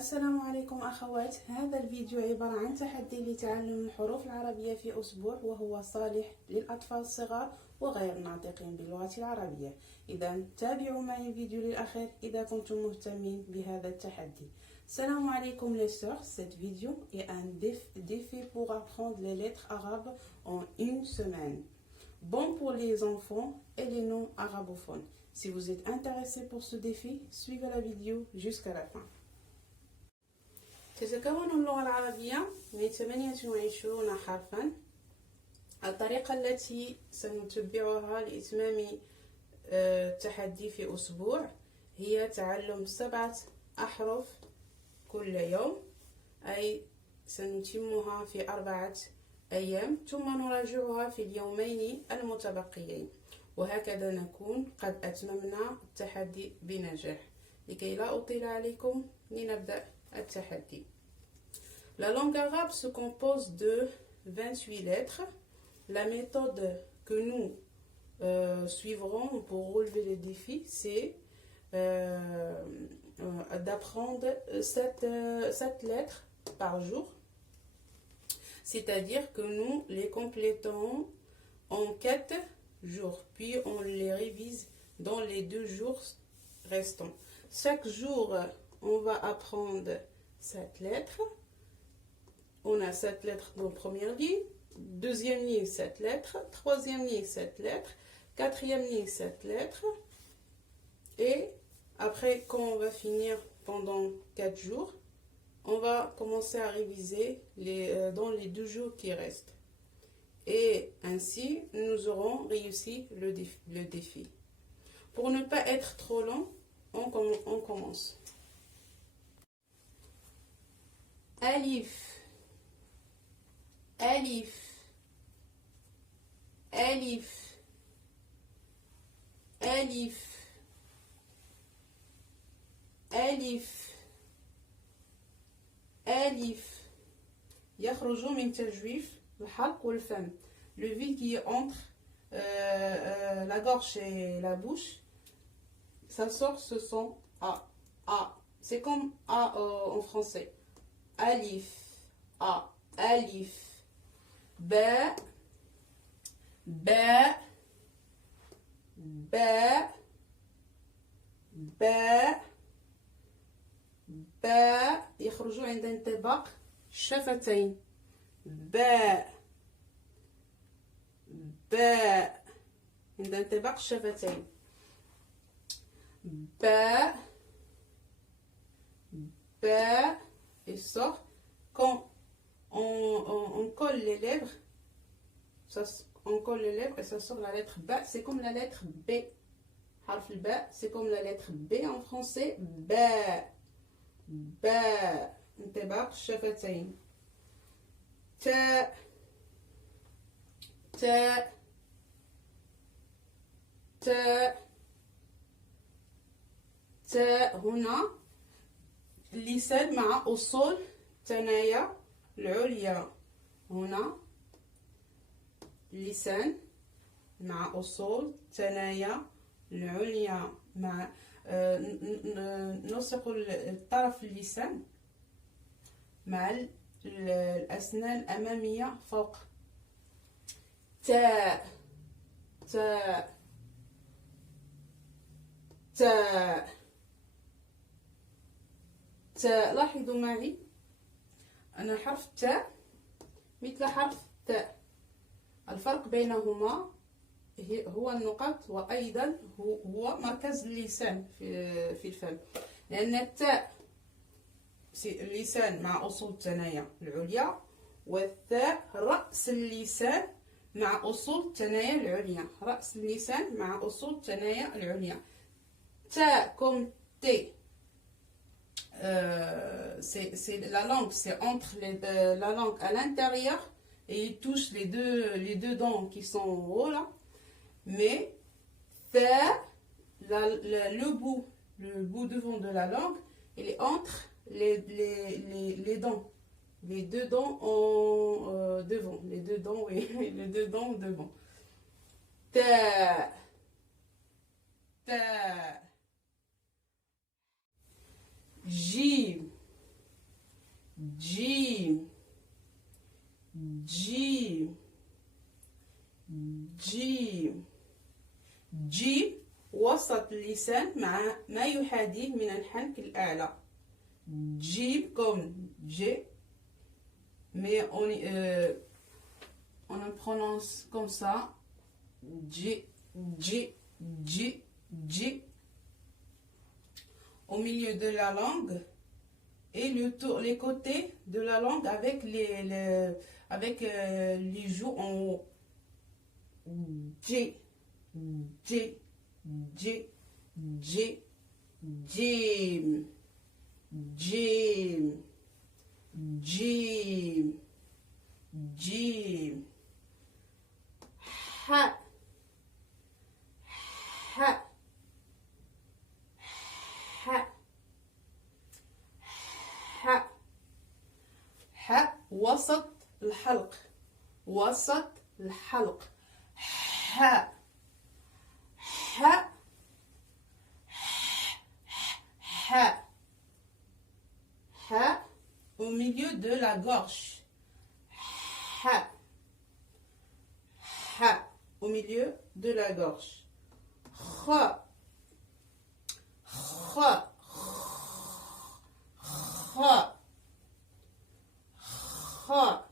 السلام عليكم أخوات. هذا الفيديو عبارة عن تحدي لتعلم الحروف العربية في أسبوع، وهو صالح للأطفال الصغار وغير الناطقين باللغة العربية. إذا تابعوا معي الفيديو للآخر إذا كنتم مهتمين بهذا التحدي. Salam alaikum les sœurs, cette vidéo est un défi pour apprendre les lettres arabes en une semaine. Bon pour les enfants et les non-arabophones. Si vous êtes intéressés pour ce défi, suivez la vidéo jusqu'à la fin. تتكون اللغة العربية من 28 حرفا. الطريقة التي سنتبعها لإتمام التحدي في أسبوع هي تعلم 7 أحرف كل يوم، أي سنتمها في 4 أيام، ثم نراجعها في اليومين المتبقيين، وهكذا نكون قد أتممنا التحدي بنجاح. لكي لا أطيل عليكم لنبدأ التحدي. La langue arabe se compose de 28 lettres. La méthode que nous suivrons pour relever le défi, c'est d'apprendre 7 lettres par jour. C'est-à-dire que nous les complétons en 4 jours, puis on les révise dans les 2 jours restants. Chaque jour, on va apprendre 7 lettres. On a 7 lettres dans la première ligne, deuxième ligne 7 lettres, troisième ligne 7 lettres, quatrième ligne 7 lettres. Et après, quand on va finir pendant 4 jours, on va commencer à réviser dans les 2 jours qui restent. Et ainsi, nous aurons réussi le défi. Pour ne pas être trop long, on commence. Alif, alif, alif, alif, alif, alif. يخرج من تجويف الحلق والفم. Le vide qui est entre la gorge et la bouche, ça sort ce son A. A. C'est comme A en français. Alif, A, alif. Ba, ba, ba, ba, ba. يخرج عند انطباق الشفتين. با، با، عند انطباق الشفتين. با، ba, et sort. Quand on colle les lèvres, on colle les lèvres et ça sort la lettre ba. C'est comme la lettre B. Harf ba, c'est comme la lettre B en français. Ba, ba, انطباق الشفتين. تا، تا، تا، تا. هنا اللسان مع أصول الثنايا العليا. هنا اللسان مع أصول الثنايا العليا، مع نلصق طرف اللسان مع الأسنان الأمامية فوق. تا، تا، تا، تا. لاحظوا معي أن حرف تاء مثل حرف تاء، الفرق بينهما هو النقط، وأيضا هو مركز اللسان في الفم، لأن التاء اللسان مع أصول الثنايا العليا، والثاء رأس اللسان مع أصول الثنايا العليا. رأس اللسان مع أصول الثنايا العليا. تاء كوم تي. La langue, c'est entre la langue à l'intérieur et il touche les deux dents qui sont en haut là. Mais le bout devant de la langue, il est entre les dents. Les 2 dents en devant. Les 2 dents, oui, les 2 dents devant. Ta, ta. Jim, اللسان مع ما يحاذيه من الحنك الأعلى. جيم comme G, mais on le prononce comme ça. G, G, G, G. Au milieu de la langue et les côtés de la langue avec les joues en haut. J, J, J, J, Jim, Jim, Jim, Jim. Ha, ha, ha, ha, ha. وسط الحلق، وسط الحلق. Ha, ha, ha, ha, au milieu de la gorge. Ha, ha, au milieu de la gorge. Kha, kha, kha, kha,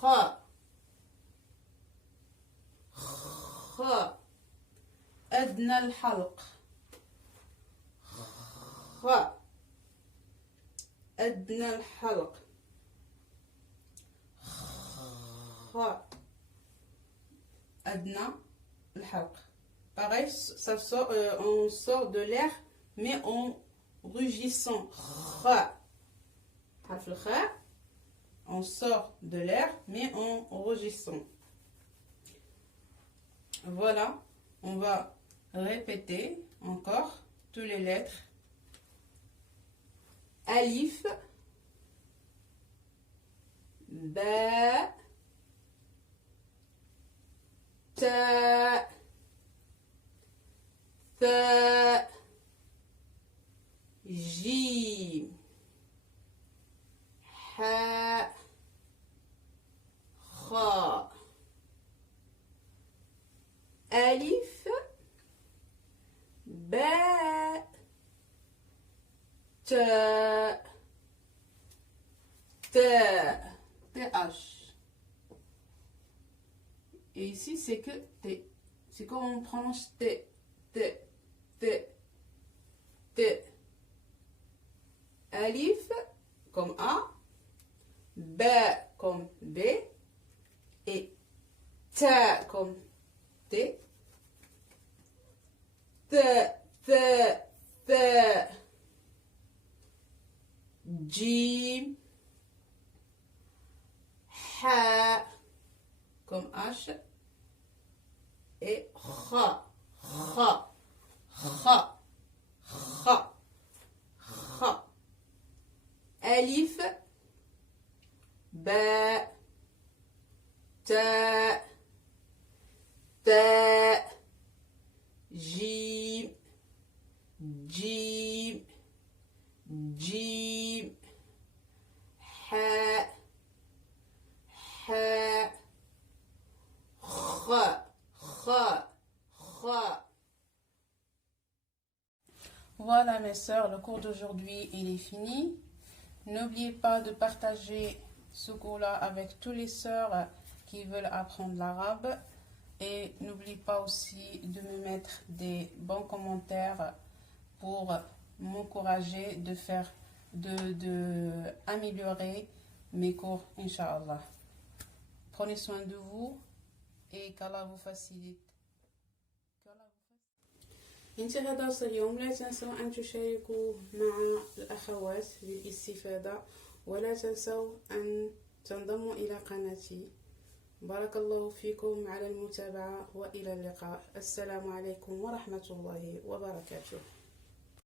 kha. أدنى الحلق. خ أدنى الحلق. خ أدنى الحلق. Pareil, ça sort, on sort de l'air, mais en rugissant. Kha. حرف الخاء. On sort de l'air, mais en rugissant. Voilà, on va répéter encore toutes les lettres. Alif, Ba, Ta, Tha, Jim, Ha, Kha. Alif, Ba, Ta, Ta, TH. Et ici, c'est que T. C'est comme on prononce T, T, T, T. Alif, comme A, Ba, comme B, et Ta, comme T. th, jim, ha, comme H, et kha, kha, kha, kha, kha. Alif, ba, ta, ta, jim, jim, jim, ha, ha, kha, kha, kha. Voilà mes sœurs, le cours d'aujourd'hui il est fini. N'oubliez pas de partager ce cours-là avec tous les sœurs qui veulent apprendre l'arabe. Et n'oublie pas aussi de me mettre des bons commentaires pour m'encourager de faire, améliorer mes cours, Inch'Allah. Prenez soin de vous et qu'Allah vous facilite. انتهى درس اليوم. لا تنسوا أن تشاركوا مع الأخوات للاستفادة، ولا تنسوا أن تنضموا إلى قناتي. بارك الله فيكم على المتابعة وإلى اللقاء. السلام عليكم ورحمة الله وبركاته.